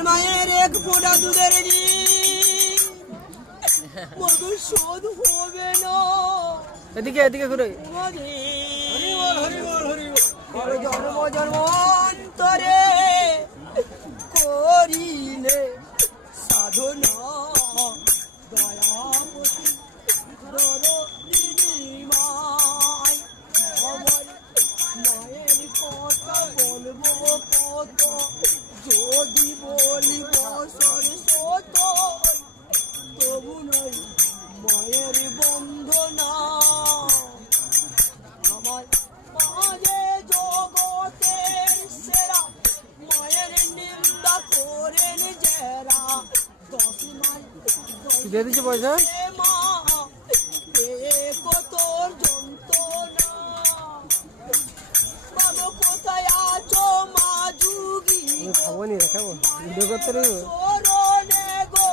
আমার মায়ের এক ফোঁটা দুধের মতো শোধ হবে না। এদিকে এদিকে ঘুরে জন্ম জন্মান্তরে করিলে সাধনা দয়াপতি দরদিনী মাই। আমার মায়ের কথা বলবো কত, যদি বলি বছর শত, তবু নাই মায়ের বন্ধনা। আমার মাঝে জগতের সেরা, মায়ের নিন্দা করেন জেরা। 10 মাস দিয়ে দিচ্ছি পয়সা। মা কত যন্ত্রণা, বাবা কোথায় আছো মা যুগী? খাবো নি, দেখাবো ভিডিও করতে রইব। চরণে গো